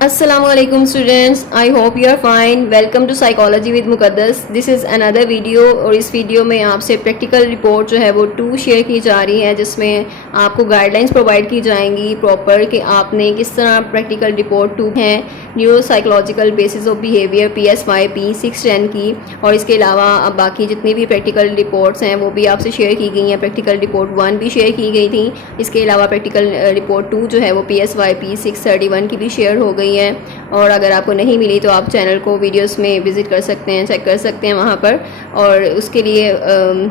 Assalamualaikum students, I hope you are fine. Welcome to Psychology with मुकद्दस. This is another video और इस video में आपसे practical report जो है वो 2 शेयर की जा रही है, जिसमें आपको गाइडलाइंस प्रोवाइड की जाएंगी प्रॉपर कि आपने किस तरह प्रैक्टिकल रिपोर्ट 2 है neuro psychological basis of behaviour PSY P610 की, और इसके अलावा अब बाकी जितनी भी प्रैक्टिकल रिपोर्ट्स हैं वो भी आपसे शेयर की गई हैं. प्रैक्टिकल रिपोर्ट 1 भी शेयर की गई थी. इसके अलावा प्रैक्टिकल रिपोर्ट 2 जो है वो PSY P631 की भी शेयर हो गई है. और अगर आपको नहीं मिली तो आप चैनल को वीडियोस में विज़िट कर सकते हैं, चेक कर सकते हैं वहाँ पर, और उसके लिए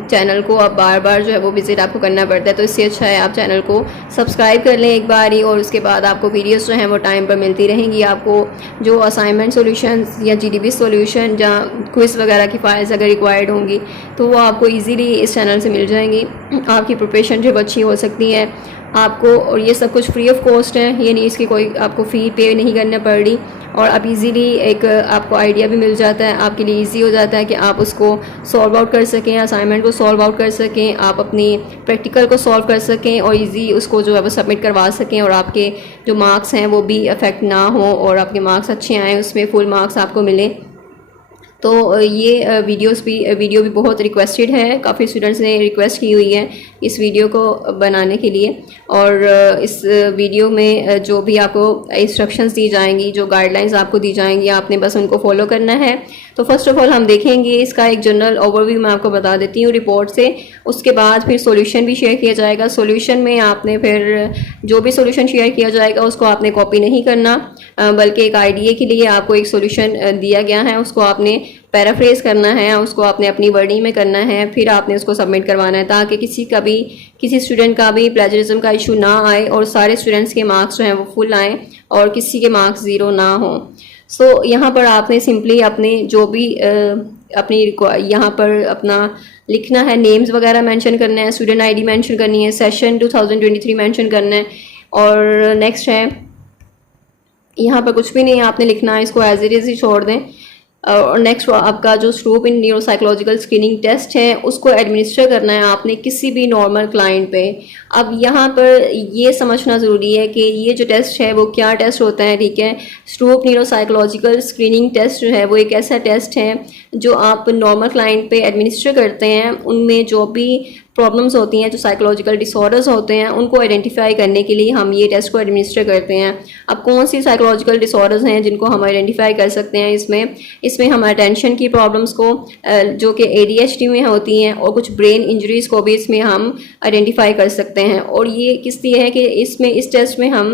चैनल को आप बार बार जो है वो विज़िट आपको करना पड़ता है. तो इससे अच्छा है आप चैनल को सब्सक्राइब कर लें एक बार ही, और उसके बाद आपको वीडियोस जो हैं वो टाइम पर मिलती रहेंगी. आपको जो असाइनमेंट सॉल्यूशन या GDB सॉल्यूशन या क्विज़ वगैरह की फाइल्स अगर रिक्वायर्ड होंगी तो वो आपको ईज़िली इस चैनल से मिल जाएंगी. आपकी प्रिपरेशन जो अच्छी हो सकती है आपको, और ये सब कुछ फ्री ऑफ कॉस्ट है. ये नहीं इसकी कोई आपको फ़ी पे नहीं करना पड़ रही, और आप इजीली एक आपको आइडिया भी मिल जाता है. आपके लिए इजी हो जाता है कि आप उसको सॉल्व आउट कर सकें, असाइनमेंट को सॉल्व आउट कर सकें, आप अपनी प्रैक्टिकल को सॉल्व कर सकें और इजी उसको जो है वो सबमिट करवा सकें, और आपके जो मार्क्स हैं वो भी अफेक्ट ना हो और आपके मार्क्स अच्छे आएँ, उसमें फुल मार्क्स आपको मिले. तो ये वीडियो भी बहुत रिक्वेस्टेड है. काफ़ी स्टूडेंट्स ने रिक्वेस्ट की हुई है इस वीडियो को बनाने के लिए. और इस वीडियो में जो भी आपको इंस्ट्रक्शंस दी जाएंगी, जो गाइडलाइंस आपको दी जाएंगी, आपने बस उनको फॉलो करना है. तो फर्स्ट ऑफ ऑल हम देखेंगे इसका एक जनरल ओवरव्यू मैं आपको बता देती हूँ रिपोर्ट से. उसके बाद फिर सॉल्यूशन भी शेयर किया जाएगा. सॉल्यूशन में आपने फिर जो भी सॉल्यूशन शेयर किया जाएगा उसको आपने कॉपी नहीं करना, बल्कि एक आइडिया के लिए आपको एक सॉल्यूशन दिया गया है, उसको आपने पैराफ्रेज करना है, उसको आपने अपनी वर्डिंग में करना है, फिर आपने उसको सबमिट करवाना है, ताकि किसी स्टूडेंट का भी प्लेजरिज्म का इशू ना आए और सारे स्टूडेंट्स के मार्क्स जो हैं वो फुल आएँ और किसी के मार्क्स ज़ीरो ना हो. सो यहाँ पर आपने सिंपली अपने जो भी अपनी यहाँ पर अपना लिखना है, नेम्स वगैरह मेंशन करना है, स्टूडेंट ID मेंशन करनी है, सेशन 2023 मेंशन करना है, और नेक्स्ट है यहाँ पर कुछ भी नहीं आपने लिखना है, इसको एज इट इज़ ही छोड़ दें. और नेक्स्ट आपका जो स्ट्रोप इन न्यूरो साइकोलॉजिकल स्क्रीनिंग टेस्ट है उसको एडमिनिस्टर करना है आपने किसी भी नॉर्मल क्लाइंट पे. अब यहाँ पर ये समझना ज़रूरी है कि ये जो टेस्ट है वो क्या टेस्ट होता है. ठीक है, स्ट्रोप न्यूरो साइकोलॉजिकल स्क्रीनिंग टेस्ट जो है वो एक ऐसा टेस्ट है जो आप नॉर्मल क्लाइंट पे एडमिनिस्टर करते हैं. उनमें जो भी प्रॉब्लम्स होती हैं, जो साइकोलॉजिकल डिसऑर्डर्स होते हैं, उनको आइडेंटिफाई करने के लिए हम ये टेस्ट को एडमिनिस्टर करते हैं. अब कौन सी साइकोलॉजिकल डिसऑर्डर्स हैं जिनको हम आइडेंटिफाई कर सकते हैं इसमें हम अटेंशन की प्रॉब्लम्स को जो कि ADHD में होती हैं, और कुछ ब्रेन इंजरीज़ को भी इसमें हम आइडेंटिफाई कर सकते हैं. और ये किस लिए है कि इस टेस्ट में हम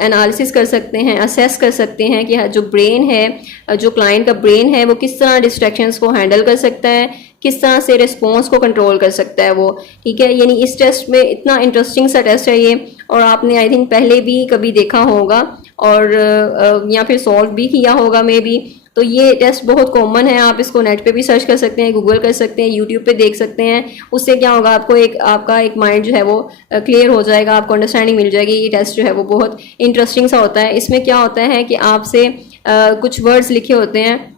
एनालिसिस कर सकते हैं, असेस कर सकते हैं कि जो ब्रेन है, जो क्लाइंट का ब्रेन है वो किस तरह डिस्ट्रैक्शंस को हैंडल कर सकता है, किस तरह से रिस्पॉन्स को कंट्रोल कर सकता है वो. ठीक है, यानी इस टेस्ट में इतना इंटरेस्टिंग सा टेस्ट है ये, और आपने आई थिंक पहले भी कभी देखा होगा और या फिर सॉल्व भी किया होगा मे बी. तो ये टेस्ट बहुत कॉमन है, आप इसको नेट पे भी सर्च कर सकते हैं, गूगल कर सकते हैं, यूट्यूब पे देख सकते हैं. उससे क्या होगा, आपका एक माइंड जो है वो क्लियर हो जाएगा, आपको अंडरस्टैंडिंग मिल जाएगी. ये टेस्ट जो है वो बहुत इंटरेस्टिंग सा होता है. इसमें क्या होता है कि आपसे कुछ वर्ड्स लिखे होते हैं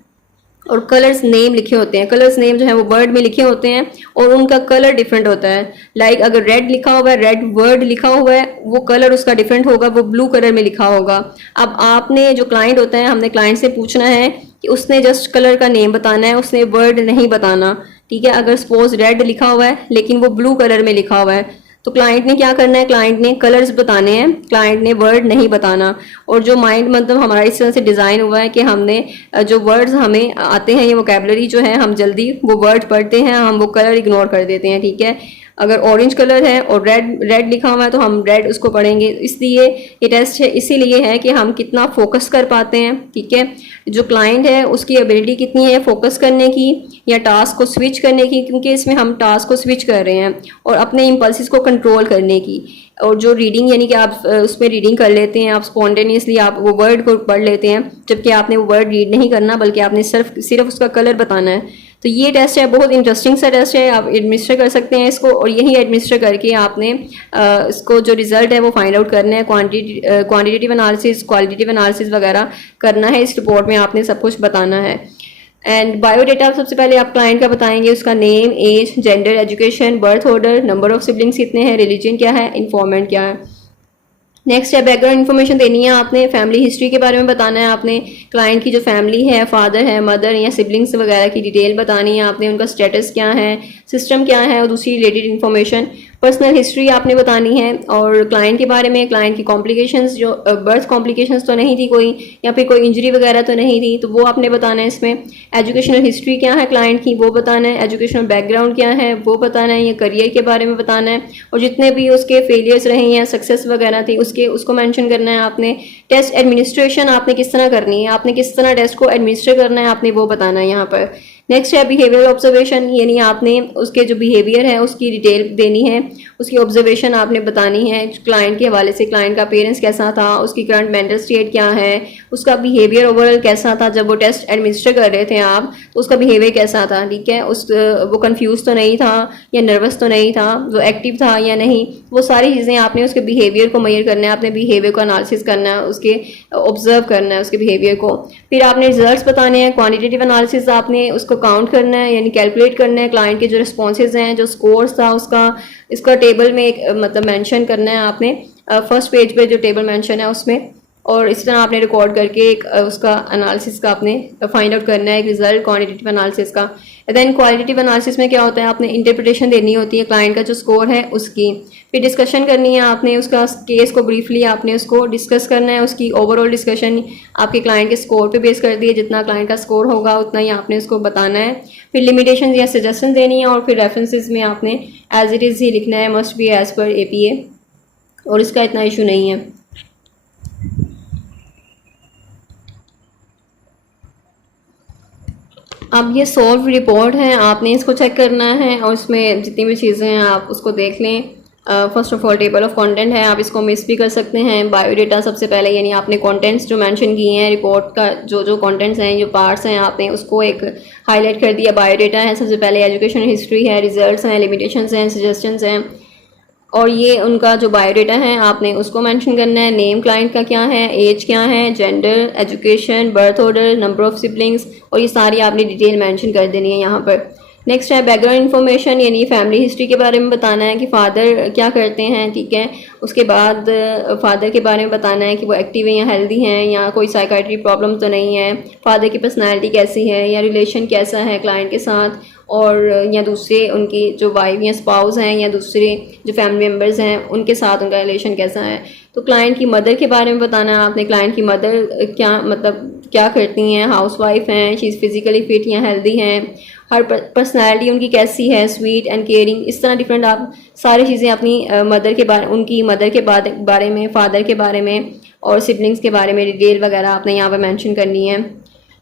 और कलर्स नेम लिखे होते हैं. कलर्स नेम जो है वो वर्ड में लिखे होते हैं और उनका कलर डिफरेंट होता है. लाइक अगर रेड लिखा हुआ है, रेड वर्ड लिखा हुआ है, वो कलर उसका डिफरेंट होगा, वो ब्लू कलर में लिखा होगा. अब आपने जो क्लाइंट होता है, हमने क्लाइंट से पूछना है कि उसने जस्ट कलर का नेम बताना है, उसने वर्ड नहीं बताना. ठीक है, अगर सपोज रेड लिखा हुआ है लेकिन वो ब्लू कलर में लिखा हुआ है, तो क्लाइंट ने क्या करना है, क्लाइंट ने कलर्स बताने हैं, क्लाइंट ने वर्ड नहीं बताना. और जो माइंड मतलब हमारा इस तरह से डिज़ाइन हुआ है कि हमने जो वर्ड्स हमें आते हैं, ये वोकैबुलरी जो है, हम जल्दी वो वर्ड पढ़ते हैं, हम वो कलर इग्नोर कर देते हैं. ठीक है, अगर ऑरेंज कलर है और रेड लिखा हुआ है तो हम रेड उसको पढ़ेंगे. इसलिए ये टेस्ट है, इसीलिए है कि हम कितना फोकस कर पाते हैं. ठीक है, जो क्लाइंट है उसकी एबिलिटी कितनी है फोकस करने की या टास्क को स्विच करने की, क्योंकि इसमें हम टास्क को स्विच कर रहे हैं, और अपने इम्पल्सिस को कंट्रोल करने की. और जो रीडिंग यानी कि आप उसमें रीडिंग कर लेते हैं, आप स्पॉन्टेनियसली आप वो वर्ड को पढ़ लेते हैं, जबकि आपने वो वर्ड रीड नहीं करना, बल्कि आपने सिर्फ उसका कलर बताना है. तो ये टेस्ट है, बहुत इंटरेस्टिंग सा टेस्ट है. आप एडमिनिस्टर कर सकते हैं इसको, और यही एडमिनिस्टर करके आपने इसको जो रिजल्ट है वो फाइंड आउट करना है. क्वांटिटेटिव एनालिसिस, क्वालिटेटिव एनालिसिस वगैरह करना है. इस रिपोर्ट में आपने सब कुछ बताना है. एंड बायोडेटा सबसे पहले आप क्लाइंट का बताएंगे, उसका name, age, gender, education, birth order, number of siblings कितने हैं, रिलीजन क्या है, इन्फॉर्मेंट क्या है. नेक्स्ट है बैकग्राउंड इन्फॉर्मेशन देनी है आपने, फैमिली हिस्ट्री के बारे में बताना है आपने, क्लाइंट की जो फैमिली है, फादर है, मदर या सिबलिंग्स वगैरह की डिटेल बतानी है आपने, उनका स्टेटस क्या है, सिस्टम क्या है और दूसरी रिलेटेड इन्फॉर्मेशन। पर्सनल हिस्ट्री आपने बतानी है और क्लाइंट के बारे में, क्लाइंट की कॉम्प्लिकेशंस, जो बर्थ कॉम्प्लिकेशंस तो नहीं थी कोई, या फिर कोई इंजरी वगैरह तो नहीं थी, तो वो आपने बताना है इसमें। एजुकेशनल हिस्ट्री क्या है क्लाइंट की वो बताना है, एजुकेशनल बैकग्राउंड क्या है वो बताना है, या करियर के बारे में बताना है, और जितने भी उसके फेलियर्स रहे या सक्सेस वगैरह थी उसको मेंशन करना है आपने। टेस्ट एडमिनिस्ट्रेशन आपने किस तरह करनी है, आपने किस तरह टेस्ट को एडमिनिस्ट्रेट करना है आपने वो बताना है यहाँ पर। नेक्स्ट है बिहेवियर ऑब्जर्वेशन, यानी आपने उसके जो बिहेवियर है उसकी डिटेल देनी है, उसकी ऑब्जर्वेशन आपने बतानी है क्लाइंट के हवाले से, क्लाइंट का पेरेंट्स कैसा था, उसकी करंट मेंटल स्टेट क्या है, उसका बिहेवियर ओवरऑल कैसा था जब वो टेस्ट एडमिनिस्टर कर रहे थे आप, तो उसका बिहेवियर कैसा था, ठीक है, वो कंफ्यूज तो नहीं था या नर्वस तो नहीं था, वो एक्टिव था या नहीं, वो सारी चीज़ें आपने उसके बिहेवियर को मेजर करना है, आपने बिहेवियर को एनालिसिस करना है, उसके ऑब्जर्व करना है उसके बिहेवियर को। फिर आपने रिजल्ट्स बताने हैं, क्वान्टिटेटिव एनालिसिस आपने उसको काउंट करना है यानी कैलकुलेट करना है, क्लाइंट के जो रिस्पॉन्सेज हैं, जो स्कोर्स था उसका, इसका टेबल में एक मतलब मेंशन करना है आपने, फर्स्ट पेज पे जो टेबल मेंशन है उसमें, और इस तरह आपने रिकॉर्ड करके एक उसका एनालिसिस का आपने फाइंड आउट करना है, एक रिजल्ट क्वांटिटेटिव एनालिसिस का। देन क्वालिटेटिव एनालिसिस में क्या होता है, आपने इंटरप्रिटेशन देनी होती है क्लाइंट का जो स्कोर है उसकी, फिर डिस्कशन करनी है आपने, उसका केस को ब्रीफली आपने उसको डिस्कस करना है, उसकी ओवरऑल डिस्कशन आपके क्लाइंट के स्कोर पे बेस कर दी है, जितना क्लाइंट का स्कोर होगा उतना ही आपने उसको बताना है। फिर लिमिटेशन या सजेशन देनी है, और फिर रेफरेंसेस में आपने एज इट इज़ ही लिखना है, must be as per APA, और इसका इतना इशू नहीं है। अब ये सॉल्व रिपोर्ट है, आपने इसको चेक करना है और इसमें जितनी भी चीज़ें हैं आप उसको देख लें। First of all table of content है, आप इसको मिस भी कर सकते हैं। बायोडेटा सबसे पहले, यानी आपने कंटेंट्स जो मेंशन किए हैं रिपोर्ट का, जो कंटेंट्स हैं, जो पार्ट्स हैं, आपने उसको एक हाईलाइट कर दिया। बायोडेटा है सबसे पहले, एजुकेशन हिस्ट्री है, रिजल्ट्स हैं, लिमिटेशंस हैं, सजेशंस हैं, और ये उनका जो बायोडेटा है आपने उसको मेंशन करना है। नेम क्लाइंट का क्या है, एज क्या है, gender, education, birth order, number of siblings, और ये सारी आपने डिटेल मेंशन कर देनी है यहाँ पर। नेक्स्ट है बैकग्राउंड इन्फॉर्मेशन, यानी फैमिली हिस्ट्री के बारे में बताना है कि फादर क्या करते हैं, ठीक है। उसके बाद फादर के बारे में बताना है कि वो एक्टिव हैं या हेल्दी हैं, या कोई साइकाट्री प्रॉब्लम तो नहीं है, फादर की पर्सनैलिटी कैसी है, या रिलेशन कैसा है क्लाइंट के साथ, और या दूसरे उनकी जो वाइफ या स्पाउस हैं या दूसरे जो फैमिली मेम्बर्स हैं उनके साथ उनका रिलेशन कैसा है। तो क्लाइंट की मदर के बारे में बताना है आपने, क्लाइंट की मदर क्या मतलब क्या करती हैं, हाउसवाइफ हैं, शी इज़ फिजिकली फिट या हेल्दी हैं, हर पर्सनैलिटी उनकी कैसी है, स्वीट एंड केयरिंग, इस तरह डिफरेंट आप सारी चीज़ें अपनी मदर के बारे, उनकी मदर के बारे में, फादर के बारे में और सिबलिंग्स के बारे में डिटेल वगैरह आपने यहाँ पर मेंशन करनी है।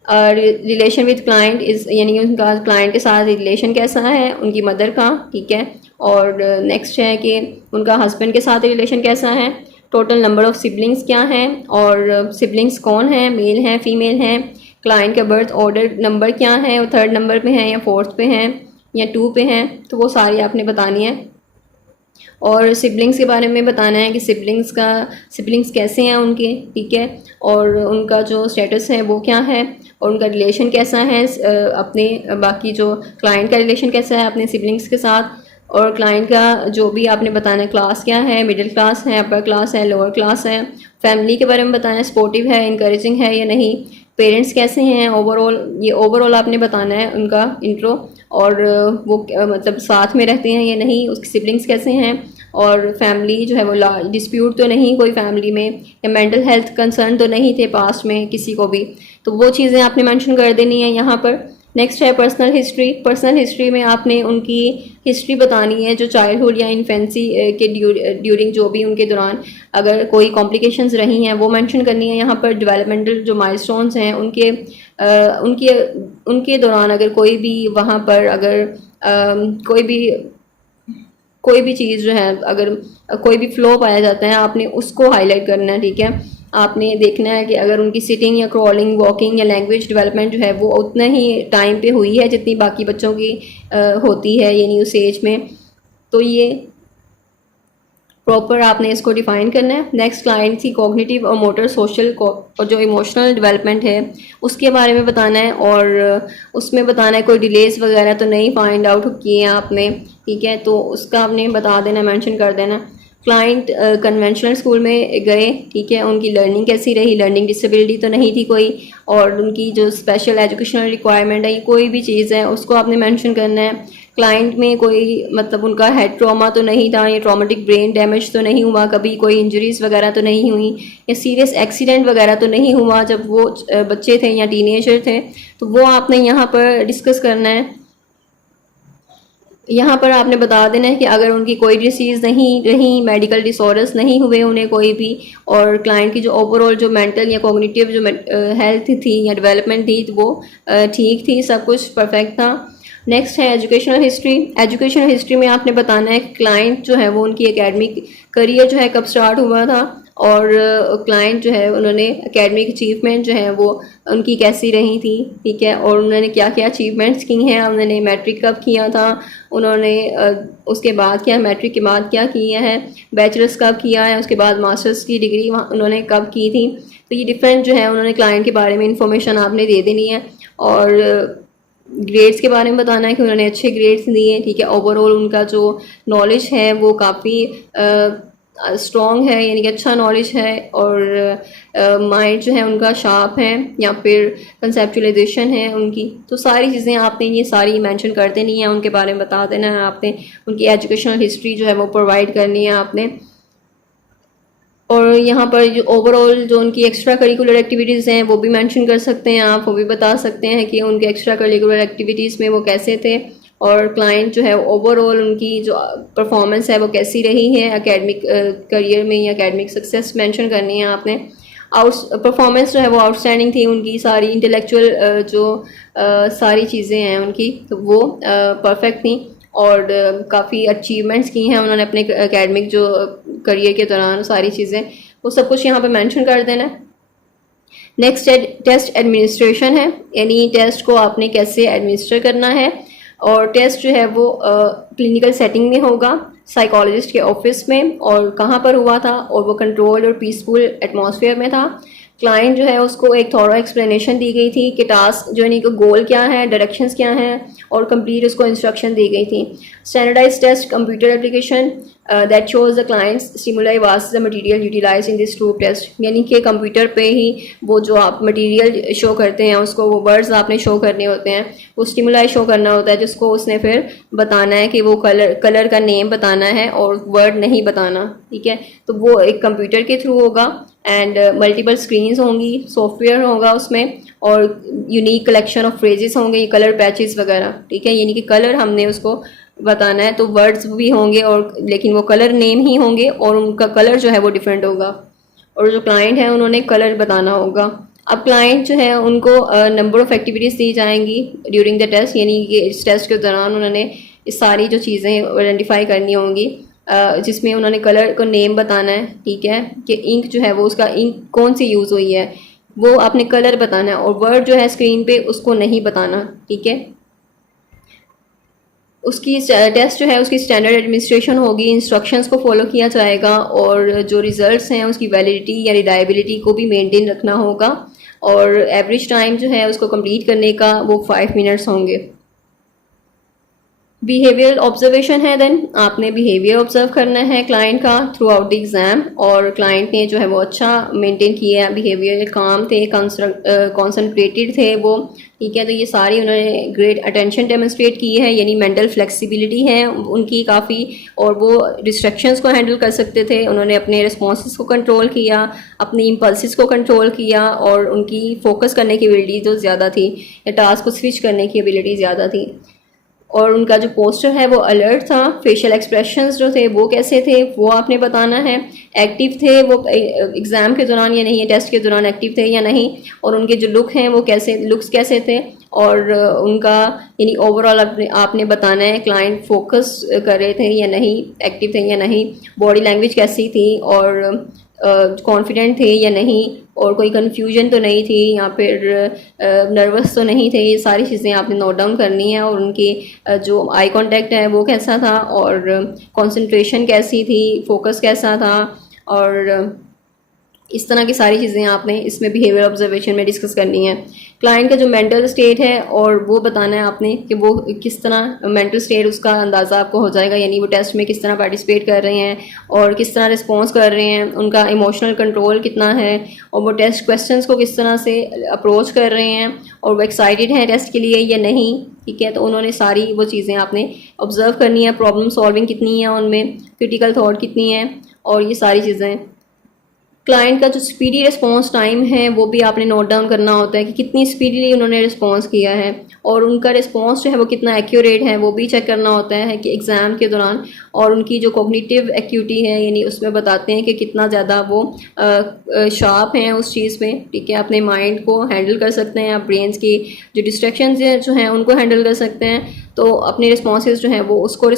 रिलेशन विद क्लाइंट इज़, यानी उनका क्लाइंट के साथ रिलेशन कैसा है उनकी मदर का, ठीक है। और नेक्स्ट है कि उनका हस्बैंड के साथ रिलेशन कैसा है, टोटल नंबर ऑफ सिबलिंग्स क्या हैं, और सिबलिंग्स कौन हैं, मेल हैं, फीमेल हैं, क्लाइंट का बर्थ ऑर्डर नंबर क्या है, वो 3rd नंबर पे हैं या 4th पे हैं या 2 पे हैं, तो वो सारी आपने बतानी है। और सिबलिंग्स के बारे में बताना है कि सिबलिंग्स कैसे हैं उनके, ठीक है, और उनका जो स्टेटस है वो क्या है, और उनका रिलेशन कैसा है अपने बाकी जो क्लाइंट का रिलेशन कैसा है अपने सिबलिंग्स के साथ, और क्लाइंट का जो भी आपने बताना है, क्लास क्या है, मिडिल क्लास है, अपर क्लास है, लोअर क्लास है, फैमिली के बारे में बताना है, सपोर्टिव है, इनकरेजिंग है या नहीं, पेरेंट्स कैसे हैं, ओवरऑल ये ओवरऑल आपने बताना है उनका इंट्रो, और वो मतलब साथ में रहते हैं या नहीं, उसके सिबलिंग्स कैसे हैं, और फैमिली जो है वो डिस्प्यूट तो नहीं कोई फैमिली में, या मेंटल हेल्थ कंसर्न तो नहीं थे पास्ट में किसी को भी, तो वो चीज़ें आपने मेंशन कर देनी है यहाँ पर। नेक्स्ट है पर्सनल हिस्ट्री। पर्सनल हिस्ट्री में आपने उनकी हिस्ट्री बतानी है, जो चाइल्डहुड या इन्फेंसी के ड्यूरिंग जो भी उनके दौरान अगर कोई कॉम्प्लिकेशंस रही हैं वो मेंशन करनी है यहाँ पर। डेवलपमेंटल जो माइलस्टोन्स हैं उनके उनके दौरान अगर कोई भी वहाँ पर अगर कोई भी चीज़ जो है, अगर कोई भी फ्लो पाया जाता है आपने उसको हाईलाइट करना है, ठीक है। आपने देखना है कि अगर उनकी सिटिंग या क्रॉलिंग, वॉकिंग या लैंग्वेज डेवलपमेंट जो है वो उतना ही टाइम पे हुई है जितनी बाकी बच्चों की होती है यानी उस एज में, तो ये प्रॉपर आपने इसको डिफाइन करना है। नेक्स्ट क्लाइंट की कॉग्निटिव और मोटर सोशल और जो इमोशनल डेवलपमेंट है उसके बारे में बताना है, और उसमें बताना है कोई डिलेज वगैरह तो नहीं फाइंड आउट किए हैं आपने, ठीक है, तो उसका आपने बता देना, मेंशन कर देना। क्लाइंट कन्वेंशनल स्कूल में गए, ठीक है, उनकी लर्निंग कैसी रही, लर्निंग डिसेबिलिटी तो नहीं थी कोई, और उनकी जो स्पेशल एजुकेशनल रिक्वायरमेंट है, कोई भी चीज़ है उसको आपने मेंशन करना है। क्लाइंट में कोई मतलब उनका हेड ट्रॉमा तो नहीं था, या ट्रॉमेटिक ब्रेन डैमेज तो नहीं हुआ कभी, कोई इंजरीज वगैरह तो नहीं हुई, या सीरियस एक्सीडेंट वगैरह तो नहीं हुआ जब वो बच्चे थे या टीनेजर थे, तो वो आपने यहाँ पर डिस्कस करना है। यहाँ पर आपने बता देना है कि अगर उनकी कोई डिसीज़ नहीं रही, मेडिकल डिसऑर्डर्स नहीं हुए उन्हें कोई भी, और क्लाइंट की जो ओवरऑल जो मेंटल या कॉग्निटिव जो हेल्थ थी या डेवलपमेंट थी, तो वो ठीक थी, सब कुछ परफेक्ट था। नेक्स्ट है एजुकेशनल हिस्ट्री। एजुकेशनल हिस्ट्री में आपने बताना है कि क्लाइंट जो है वो उनकी एकेडमिक करियर जो है कब स्टार्ट हुआ था, और क्लाइंट जो है उन्होंने एकेडमिक अचीवमेंट जो है वो उनकी कैसी रही थी, ठीक है, और उन्होंने क्या क्या अचीवमेंट्स की हैं, उन्होंने मैट्रिक कब किया था, उन्होंने उसके बाद क्या, मैट्रिक के बाद क्या किया है, बैचलर्स कब किया है, उसके बाद मास्टर्स की डिग्री उन्होंने कब की थी। तो ये डिफरेंट जो है उन्होंने क्लाइंट के बारे में इंफॉर्मेशन आपने दे देनी है, और ग्रेड्स के बारे में बताना है कि उन्होंने अच्छे ग्रेड्स दिए, ठीक है, ओवरऑल उनका जो नॉलेज है वो काफ़ी स्ट्रॉन्ग है, यानी कि अच्छा नॉलेज है, और माइंड जो है उनका शार्प है, या फिर कंसेप्चुलाइजेशन है उनकी। तो सारी चीज़ें आपने ये सारी मेंशन कर देनी है, उनके बारे में बता देना है आपने, उनकी एजुकेशनल हिस्ट्री जो है वो प्रोवाइड करनी है आपने। और यहाँ पर जो ओवरऑल जो उनकी एक्स्ट्रा करिकुलर एक्टिविटीज़ हैं वो भी मेंशन कर सकते हैं आप, वो भी बता सकते हैं कि उनके एक्स्ट्रा करिकुलर एक्टिविटीज़ में वो कैसे थे, और क्लाइंट जो है ओवरऑल उनकी जो परफॉर्मेंस है वो कैसी रही है एकेडमिक करियर में, या एकेडमिक सक्सेस मेंशन करनी है आपने। आउट परफॉर्मेंस जो है वो आउटस्टैंडिंग थी उनकी, सारी इंटेलेक्चुअल जो सारी चीज़ें हैं उनकी, तो वो परफेक्ट थी, और काफ़ी अचीवमेंट्स की हैं उन्होंने अपने एकेडमिक जो करियर के दौरान, सारी चीज़ें वो सब कुछ यहाँ पे मेंशन कर देना है। नेक्स्ट टेस्ट एडमिनिस्ट्रेशन है, यानी टेस्ट को आपने कैसे एडमिनिस्टर करना है, और टेस्ट जो है वो क्लिनिकल सेटिंग में होगा, साइकोलॉजिस्ट के ऑफिस में, और कहाँ पर हुआ था, और वो कंट्रोल और पीसफुल एटमॉस्फेयर में था। क्लाइंट जो है उसको एक थॉरो एक्सप्लेनेशन दी गई थी कि टास्क जो है, गोल क्या है, डायरेक्शंस क्या हैं, और कंप्लीट उसको इंस्ट्रक्शन दी गई थी। Standardize test computer application that shows the clients stimuli was the material utilize in this Stroop test, यानी कि कंप्यूटर पे ही वो जो आप मटेरियल शो करते हैं उसको, वो वर्ड्स आपने शो करने होते हैं, वो स्टिमुलाई शो करना होता है, जिसको उसने फिर बताना है कि वो कलर का नेम बताना है और वर्ड नहीं बताना, ठीक है। तो वो एक कंप्यूटर के थ्रू होगा, एंड मल्टीपल स्क्रीन्स होंगी, सॉफ्टवेयर होगा उसमें, और यूनिक कलेक्शन ऑफ फ्रेजेस होंगे, ये कलर पैचेस वगैरह, ठीक है, यानी कि कलर हमने उसको बताना है, तो वर्ड्स भी होंगे, और लेकिन वो कलर नेम ही होंगे, और उनका कलर जो है वो डिफरेंट होगा, और जो क्लाइंट है उन्होंने कलर बताना होगा। अब क्लाइंट जो है उनको नंबर ऑफ़ एक्टिविटीज़ दी जाएंगी ड्यूरिंग द टेस्ट, यानी कि इस टेस्ट के दौरान उन्होंने इस सारी जो चीज़ें आइडेंटिफाई करनी होंगी, जिसमें उन्होंने कलर को नेम बताना है, ठीक है, कि इंक जो है वो उसका इंक कौन सी यूज़ हुई है, वो आपने कलर बताना है, और वर्ड जो है स्क्रीन पे उसको नहीं बताना, ठीक है। उसकी टेस्ट जो है उसकी स्टैंडर्ड एडमिनिस्ट्रेशन होगी, इंस्ट्रक्शंस को फॉलो किया जाएगा, और जो रिजल्ट्स हैं उसकी वैलिडिटी या रिलायबिलिटी को भी मेंटेन रखना होगा, और एवरेज टाइम जो है उसको कंप्लीट करने का वो 5 मिनट्स होंगे। बिहेवियर ऑब्जर्वेशन है, देन आपने बिहेवियर ऑब्जर्व करना है क्लाइंट का थ्रू आउट द एग्ज़ाम, और क्लाइंट ने जो है वो अच्छा मेंटेन किया बिहेवियर, काम थे, कॉन्सनट्रेटेड थे वो, ठीक है। तो ये सारी उन्होंने ग्रेट अटेंशन डेमोन्स्ट्रेट की है, यानी मेंटल फ्लेक्सिबिलिटी है उनकी काफ़ी, और वो डिस्ट्रैक्शंस को हैंडल कर सकते थे, उन्होंने अपने रिस्पॉन्सेस को कंट्रोल किया, अपनी इम्पल्सिस को कंट्रोल किया, और उनकी फोकस करने की एबिलिटी जो ज़्यादा थी, या टास्क को स्विच करने की एबिलिटी ज़्यादा थी। और उनका जो पोस्टर है वो अलर्ट था, फेशियल एक्सप्रेशंस जो थे वो कैसे थे वो आपने बताना है, एक्टिव थे वो एग्ज़ाम के दौरान या नहीं, टेस्ट के दौरान एक्टिव थे या नहीं, और उनके जो लुक हैं वो कैसे, लुक्स कैसे थे, और उनका यानी ओवरऑल आपने बताना है क्लाइंट फोकस कर रहे थे या नहीं, एक्टिव थे या नहीं, बॉडी लैंग्वेज कैसी थी, और कॉन्फिडेंट थे या नहीं, और कोई कन्फ्यूजन तो नहीं थी, या फिर नर्वस तो नहीं थे, ये सारी चीज़ें आपने नोट डाउन करनी है। और उनकी जो आई कांटेक्ट है वो कैसा था, और कंसंट्रेशन कैसी थी, फोकस कैसा था, और इस तरह की सारी चीज़ें आपने इसमें बिहेवियर ऑब्जर्वेशन में डिस्कस करनी है। क्लाइंट का जो मेंटल स्टेट है और वो बताना है आपने कि वो किस तरह मेंटल स्टेट, उसका अंदाज़ा आपको हो जाएगा, यानी वो टेस्ट में किस तरह पार्टिसिपेट कर रहे हैं और किस तरह रिस्पॉन्स कर रहे हैं, उनका इमोशनल कंट्रोल कितना है और वो टेस्ट क्वेश्चंस को किस तरह से अप्रोच कर रहे हैं और वो एक्साइटेड हैं टेस्ट के लिए या नहीं। ठीक है, तो उन्होंने सारी वो चीज़ें आपने ऑब्जर्व करनी है, प्रॉब्लम सॉल्विंग कितनी है उनमें, क्रिटिकल थॉट कितनी है और ये सारी चीज़ें। क्लाइंट का जो स्पीडी रिस्पांस टाइम है वो भी आपने नोट डाउन करना होता है कि कितनी स्पीडीली उन्होंने रिस्पांस किया है और उनका रिस्पांस जो है वो कितना एक्यूरेट है वो भी चेक करना होता है कि एग्ज़ाम के दौरान। और उनकी जो कॉग्निटिव एक्टिविटी है, यानी उसमें बताते हैं कि कितना ज़्यादा वो शार्प हैं उस चीज़ में। ठीक है, अपने माइंड को हैंडल कर सकते हैं, आप ब्रेन्स की जो डिस्ट्रैक्शंस जो हैं उनको हैंडल कर सकते हैं, तो अपने रिस्पॉन्सेज जो हैं वो उसको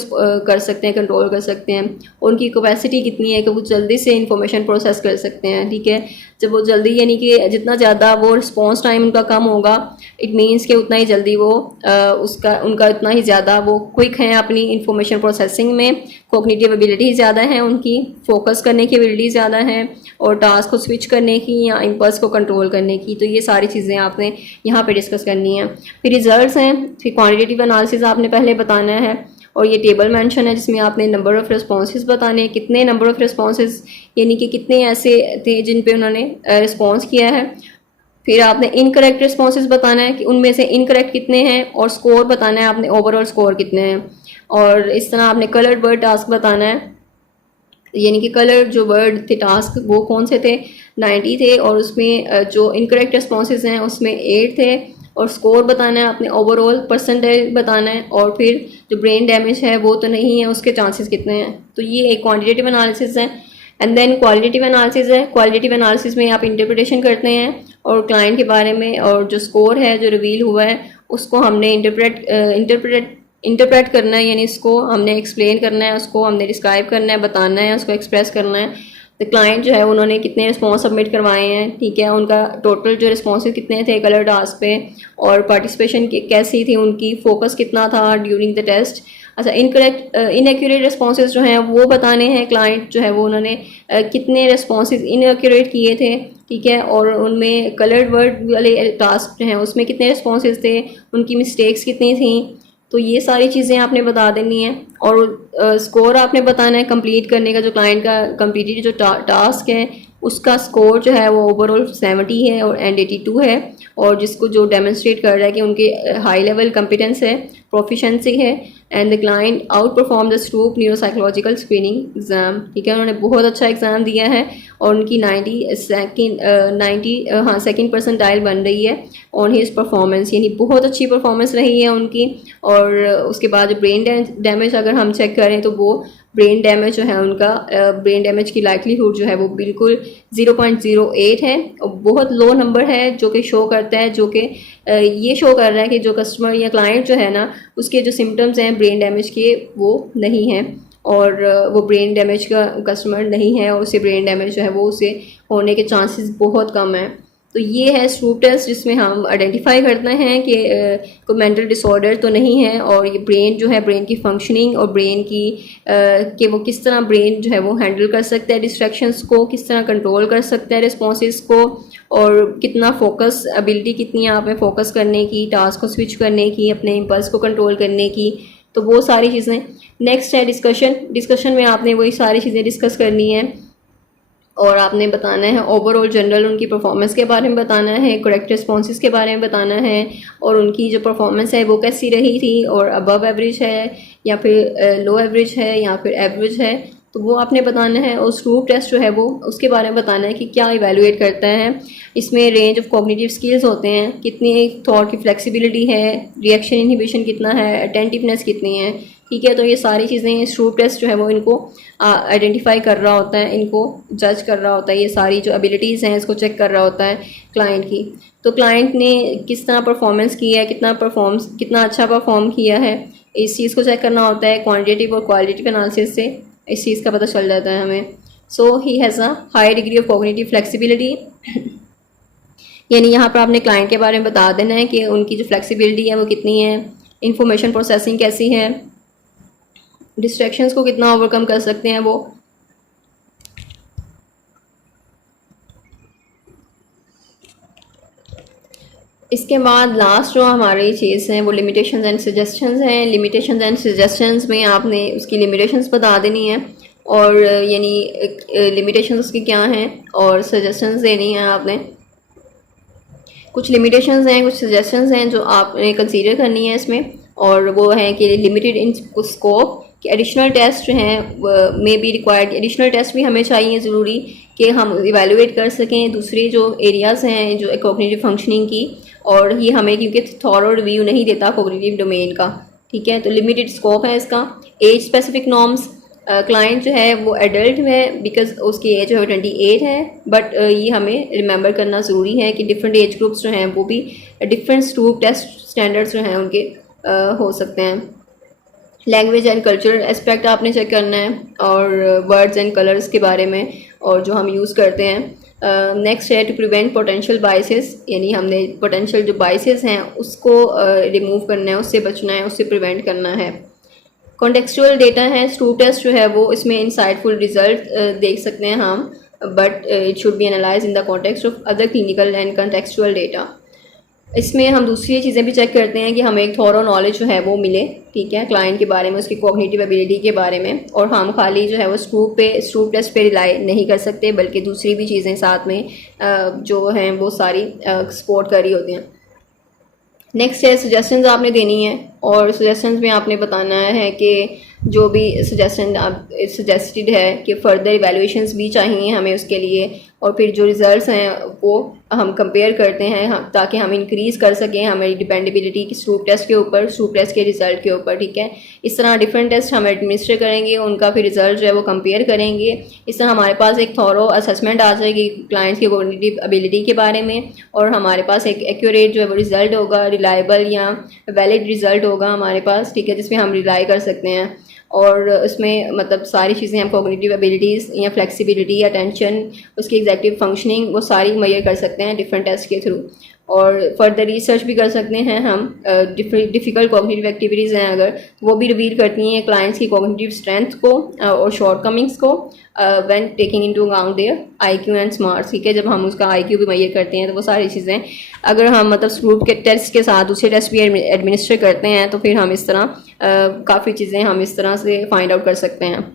कर सकते हैं, कंट्रोल कर सकते हैं। उनकी कैपेसिटी कितनी है कि वो जल्दी से इंफॉर्मेशन प्रोसेस कर सकते हैं। ठीक है, जब वो जल्दी, यानी कि जितना ज़्यादा वो रिस्पॉन्स टाइम उनका कम होगा, इट मीन्स कि उतना ही जल्दी वो उनका उतना ही ज़्यादा वो क्विक हैं अपनी इंफॉर्मेशन प्रोसेसिंग में, कॉग्निटिव एबिलिटी ज़्यादा है उनकी, फोकस करने की एबिलिटी ज़्यादा है और टास्क को स्विच करने की या इम्पल्स को कंट्रोल करने की। तो ये सारी चीज़ें आपने यहाँ पे डिस्कस करनी है। फिर रिजल्ट्स हैं, फिर क्वान्टिटेटिव एनालिसिस आपने पहले बताना है और ये टेबल मेंशन है जिसमें आपने नंबर ऑफ़ रिस्पॉन्सेज बताने हैं, कितने नंबर ऑफ़ रिस्पॉन्सेज, यानी कि कितने ऐसे थे जिन पे उन्होंने रिस्पॉन्स किया है। फिर आपने इनकरेक्ट रिस्पॉन्सेज बताना है कि उनमें से इनकरेक्ट कितने हैं और स्कोर बताना है आपने, ओवरऑल स्कोर कितने हैं। और इस तरह आपने कलर्ड वर्ड टास्क बताना है, यानी कि कलर जो वर्ड थे टास्क वो कौन से थे, 90 थे और उसमें जो इनकरेक्ट रिस्पॉन्सेज हैं उसमें 8 थे और स्कोर बताना है आपने, ओवरऑल परसेंटेज बताना है और फिर जो ब्रेन डैमेज है वो तो नहीं है उसके चांसेस कितने हैं। तो ये एक क्वांटिटेटिव एनालिसिस है। एंड देन क्वालिटेटिव एनालिसिस है। क्वालिटेटिव एनालिसिस में आप इंटरप्रिटेशन करते हैं और क्लाइंट के बारे में और जो स्कोर है जो रिवील हुआ है उसको हमने इंटरप्रेट करना है, यानी इसको हमने एक्सप्लेन करना है, उसको हमने डिस्क्राइब करना है, बताना है, उसको एक्सप्रेस करना है। तो क्लाइंट जो है उन्होंने कितने रिस्पॉन्स सबमिट करवाए हैं, ठीक है, उनका टोटल जो रिस्पॉन्सेज कितने थे कलर टास्क पे और पार्टिसिपेशन कैसी थी उनकी, फोकस कितना था ड्यूरिंग द टेस्ट। अच्छा, इनएक्यूरेट रिस्पॉन्सेज जो हैं वो बताने हैं, क्लाइंट जो है वो उन्होंने कितने रिस्पॉन्सेज इनएक्यूरेट किए थे, ठीक है, और उनमें कलर्ड वर्ड वाले टास्क जो हैं उसमें कितने रिस्पॉन्सेज थे, उनकी मिस्टेक्स कितनी थी। तो ये सारी चीज़ें आपने बता देनी है और स्कोर आपने बताना है कंप्लीट करने का। जो क्लाइंट का कंप्लीटेड जो टास्क है उसका स्कोर जो है वो ओवरऑल 70 है और एंड 82 है, और जिसको जो डेमोन्स्ट्रेट कर रहा है कि उनके हाई लेवल कॉम्पिटेंस है, प्रोफिशेंसी है। And the client out perform the स्ट्रूप neuropsychological screening exam, ठीक है, उन्होंने बहुत अच्छा एग्ज़ाम दिया है और उनकी 90 सेकेंड परसेंटाइल बन रही है ऑन हिज परफॉर्मेंस, यानी बहुत अच्छी परफॉर्मेंस रही है उनकी। और उसके बाद जो ब्रेन डैमेज अगर हम चेक करें तो वो ब्रेन डैमेज जो है उनका, ब्रेन डैमेज की लाइक्लीहुड जो है वो बिल्कुल 0.08 है और बहुत लो नंबर है, जो कि शो करता है, जो कि ये शो कर रहा है कि जो कस्टमर या क्लाइंट जो है ना उसके जो सिम्टम्स हैं ब्रेन डैमेज के वो नहीं हैं और वो ब्रेन डैमेज का कस्टमर नहीं है और उसे ब्रेन डैमेज जो है वो उसे होने के चांसेस बहुत कम हैं। तो ये है स्ट्रूप टेस्ट जिसमें हम आइडेंटिफाई करते हैं कि कोई मेंटल डिसऑर्डर तो नहीं है और ये ब्रेन जो है, ब्रेन की फंक्शनिंग और ब्रेन की कि वो किस तरह ब्रेन जो है वो हैंडल कर सकता है डिस्ट्रैक्शंस को, किस तरह कंट्रोल कर सकता है रिस्पॉन्सेस को, और कितना फोकस एबिलिटी कितनी है आप में फोकस करने की, टास्क को स्विच करने की, अपने इम्पल्स को कंट्रोल करने की। तो वो सारी चीज़ें। नेक्स्ट है डिस्कशन में आपने वही सारी चीज़ें डिस्कस करनी है और आपने बताना है ओवरऑल जनरल उनकी परफॉर्मेंस के बारे में बताना है, करेक्ट रिस्पॉन्सेज के बारे में बताना है और उनकी जो परफॉर्मेंस है वो कैसी रही थी और अबव एवरेज है या फिर लो एवरेज है या फिर एवरेज है, तो वो आपने बताना है। और स्ट्रूप टेस्ट जो है वो उसके बारे में बताना है कि क्या इवेलुएट करता है। इसमें रेंज ऑफ कॉग्निटिव स्किल्स होते हैं, कितनी थॉट की फ्लेक्सिबिलिटी है, रिएक्शन इनहिबिशन कितना है, अटेंटिवनेस कितनी है, ठीक है। तो ये सारी चीज़ें स्ट्रूप टेस्ट जो है वो इनको आइडेंटिफाई कर रहा होता है, इनको जज कर रहा होता है, ये सारी जो एबिलिटीज़ हैं इसको चेक कर रहा होता है क्लाइंट की। तो क्लाइंट ने किस तरह परफॉर्मेंस किया है, कितना अच्छा परफॉर्म किया है, इस चीज़ को चेक करना होता है। क्वान्टिटेटिव और क्वालिटेटिव एनालिसिस से इस चीज़ का पता चल जाता है हमें। So he has a high degree of cognitive flexibility, यानी यहाँ पर आपने क्लाइंट के बारे में बता देना है कि उनकी जो फ्लेक्सिबिलिटी है वो कितनी है, इंफॉर्मेशन प्रोसेसिंग कैसी है, डिस्ट्रैक्शंस को कितना ओवरकम कर सकते हैं वो। इसके बाद लास्ट जो हमारी चीज़ हैं वो लिमिटेशंस एंड सजेशंस हैं। लिमिटेशंस एंड सजेशंस में आपने उसकी लिमिटेशंस बता देनी है और यानी लिमिटेशंस उसकी क्या हैं और सजेशंस देनी है आपने। कुछ लिमिटेशंस हैं, कुछ सजेशंस हैं जो आपने कंसीडर करनी है इसमें, और वो है कि लिमिटेड इन स्कोप कि एडिशनल टेस्ट जो हैं may be required. Additional test भी हमें चाहिए ज़रूरी कि हम इवेलुएट कर सकें दूसरी जो एरियाज़ हैं जो कॉग्निटिव फंक्शनिंग की, और ये हमें क्योंकि थॉरो रिव्यू नहीं देता कॉग्निटिव डोमेन का, ठीक है। तो लिमिटेड स्कोप है इसका। एज स्पेसिफिक नॉर्म्स, क्लाइंट जो है वो एडल्ट है बिकॉज उसकी एज जो है 28 है, बट ये हमें रिमेंबर करना ज़रूरी है कि डिफरेंट एज ग्रुप्स जो हैं वो भी डिफरेंट स्टूप टेस्ट स्टैंडर्ड्स जो हैं उनके हो सकते हैं। लैंग्वेज एंड कल्चरल एस्पेक्ट आपने चेक करना है और वर्ड्स एंड कलर्स के बारे में और जो हम यूज़ करते हैं। नेक्स्ट है टू प्रिवेंट पोटेंशियल बाइसेस, यानी हमने पोटेंशियल जो बाइसेस हैं उसको रिमूव करना है, उससे बचना है, उससे प्रिवेंट करना है। कॉन्टेक्चुअल डेटा है, स्टूप टेस्ट जो है वो इसमें इंसाइटफुल रिजल्ट देख सकते हैं हम, but it should be analyze in the context of other clinical and contextual data. इसमें हम दूसरी चीज़ें भी चेक करते हैं कि हमें एक थॉरो नॉलेज जो है वो मिले, ठीक है, क्लाइंट के बारे में, उसकी कॉग्निटिव एबिलिटी के बारे में, और हम खाली जो है वो स्टूप टेस्ट पे रिलाई नहीं कर सकते बल्कि दूसरी भी चीज़ें साथ में जो हैं वो सारी सपोर्ट कर रही होती हैं। नेक्स्ट है सजेशंस आपने देनी है, और सजेशंस में आपने बताना है कि जो भी सजेशन आप सजेस्टेड है कि फ़र्दर इवैल्यूएशंस भी चाहिए हमें उसके लिए, और फिर जो रिज़ल्ट्स हैं वो हम कंपेयर करते हैं ताकि हम इंक्रीज़ कर सकें हमारी डिपेंडेबिलिटी की स्टूप टेस्ट के ऊपर, स्टूप टेस्ट के रिज़ल्ट के ऊपर, ठीक है। इस तरह डिफरेंट टेस्ट हम एडमिनिस्टर करेंगे, उनका फिर रिज़ल्ट जो है वो कंपेयर करेंगे। इस तरह हमारे पास एक थॉरो असेसमेंट आ जाएगी क्लाइंट्स की कॉग्निटिव एबिलिटी के बारे में, और हमारे पास एक एक्यूरेट जो है वो रिज़ल्ट होगा, रिलायबल या वैलिड रिज़ल्ट होगा हमारे पास, ठीक है, जिसमें हम रिलाई कर सकते हैं। और उसमें मतलब सारी चीज़ें हम कॉग्निटिव एबिलिटीज़ या फ्लेक्सिबिलिटी, अटेंशन, उसकी एग्जेक्टिव फंक्शनिंग, वो सारी मेजर कर सकते हैं डिफरेंट टेस्ट के थ्रू। और फर्दर रिसर्च भी कर सकते हैं हम, डिफ़िकल्ट कॉग्निटिव एक्टिविटीज़ हैं अगर, वो भी रिवील करती हैं क्लाइंट्स की कॉग्निटिव स्ट्रेंथ को और शॉर्टकमिंग्स को when taking into account their IQ and smarts, ठीक है। जब हम उसका आईक्यू भी मेजर करते हैं तो वो सारी चीज़ें अगर हम मतलब स्टूप के टेस्ट के साथ दूसरे टेस्ट भी एडमिनिस्टर करते हैं तो फिर हम इस तरह काफ़ी चीज़ें हम इस तरह से फाइंड आउट कर सकते हैं।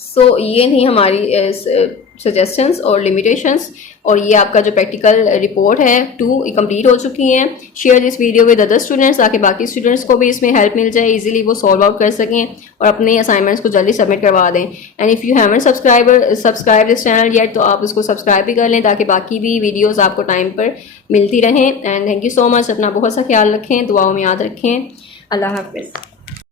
सो ये थी हमारी सजेशंस और लिमिटेशंस, और ये आपका जो प्रैक्टिकल रिपोर्ट है 2 कंप्लीट हो चुकी हैं। Share this video with other students ताकि बाकी स्टूडेंट्स को भी इसमें हेल्प मिल जाए, इजीली वो सॉल्व आउट कर सकें और अपने असाइनमेंट्स को जल्दी सबमिट करवा दें। And if you haven't subscribe this channel yet, तो आप उसको सब्सक्राइब भी कर लें ताकि बाकी भी वीडियोज़ आपको टाइम पर मिलती रहें। And thank you so much, अपना बहुत सा ख्याल रखें, दुआओं में याद रखें। अल्लाह हाफिज़।